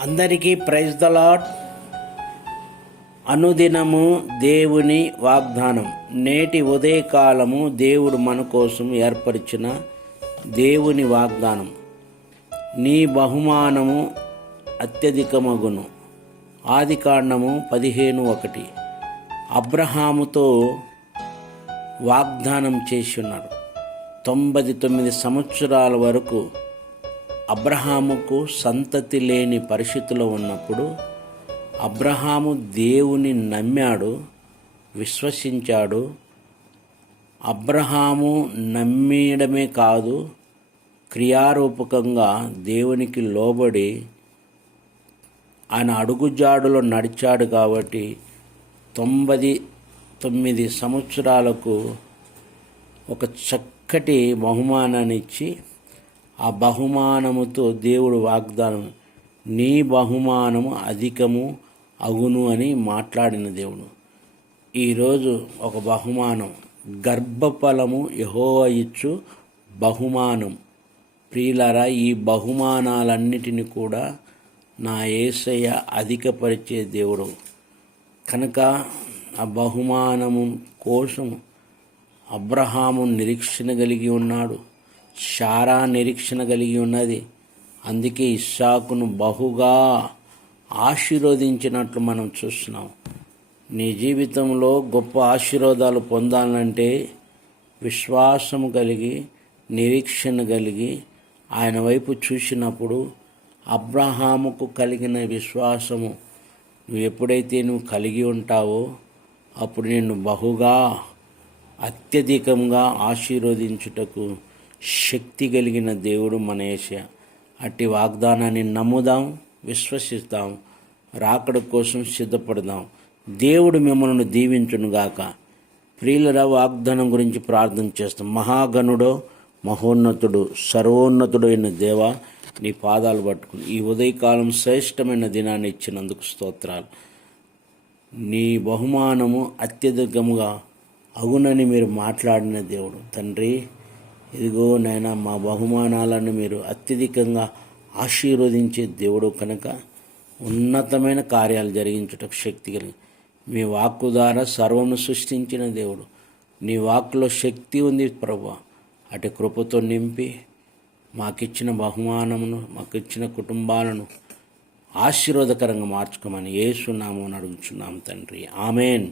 అందరికీ praise the lord అనుదినము దేవుని వాగ్దానం. నేటి ఉదయకాలము దేవుడు మన కోసం ఏర్పరిచిన దేవుని వాగ్దానం. నీ బహుమానము అత్యధికమగును. ఆది కాండము పదిహేను ఒకటి. అబ్రహాముతో వాగ్దానం చేసి ఉన్నాడు. తొంభై తొమ్మిది సంవత్సరాల వరకు అబ్రహాముకు సంతతి లేని పరిస్థితిలో ఉన్నప్పుడు అబ్రహాము దేవుని నమ్మాడు విశ్వసించాడు. అబ్రహాము నమ్మేయడమే కాదు క్రియారూపకంగా దేవునికి లోబడి ఆయన అడుగుజాడులో నడిచాడు కాబట్టి తొంభై తొమ్మిది సంవత్సరాలకు ఒక చక్కటి బహుమానాన్ని ఇచ్చి ఆ బహుమానముతో దేవుడు వాగ్దానం నీ బహుమానము అధికము అగును అని మాట్లాడిన దేవుడు. ఈరోజు ఒక బహుమానం గర్భఫలము యహోవ ఇచ్చు బహుమానం. ప్రియులారా ఈ బహుమానాలన్నిటిని కూడా నా ఏసయ్య అధికపరిచే దేవుడు. కనుక ఆ బహుమానము కోసం అబ్రహాము నిరీక్షణ కలిగి ఉన్నాడు. శారా నిరీక్షణ కలిగి ఉన్నది. అందుకే ఇస్సాకును బహుగా ఆశీర్వదించినట్లు మనం చూస్తున్నాం. నీ జీవితంలో గొప్ప ఆశీర్వాదాలు పొందాలంటే విశ్వాసము కలిగి నిరీక్షణ కలిగి ఆయన వైపు చూసినప్పుడు అబ్రహాముకు కలిగిన విశ్వాసము. నువ్వు ఎప్పుడైతే నువ్వు కలిగి ఉంటావో అప్పుడు నిన్ను బహుగా అత్యధికంగా ఆశీర్వదించుటకు శక్తి కలిగిన దేవుడు మన ఏషియా అట్టి వాగ్దానాన్ని నమ్ముదాం విశ్వసిస్తాం రాకడ కోసం సిద్ధపడదాం. దేవుడు మిమ్మల్ని దీవించునుగాక. ప్రియుల వాగ్దానం గురించి ప్రార్థన చేస్తాం. మహాగణుడో మహోన్నతుడు సర్వోన్నతుడైన దేవ నీ పాదాలు పట్టుకుని ఈ ఉదయకాలం శ్రేష్టమైన దినాన్ని ఇచ్చినందుకు స్తోత్రాలు. నీ బహుమానము అత్యధికముగా అగునని మీరు మాట్లాడిన దేవుడు. తండ్రి ఇదిగో నాయన మా బహుమానాలను మీరు అత్యధికంగా ఆశీర్వదించే దేవుడు కనుక ఉన్నతమైన కార్యాలు జరిగించుటకు శక్తి కలిగి. మీ వాక్కు ద్వారా సర్వము సృష్టించిన దేవుడు. నీ వాక్కులో శక్తి ఉంది ప్రభు. అటు కృపతో నింపి మాకిచ్చిన బహుమానమును మాకిచ్చిన కుటుంబాలను ఆశీర్వాదకరంగా మార్చుకోమని ఏసునామని అడుగుచున్నాం తండ్రి. ఆమెన్.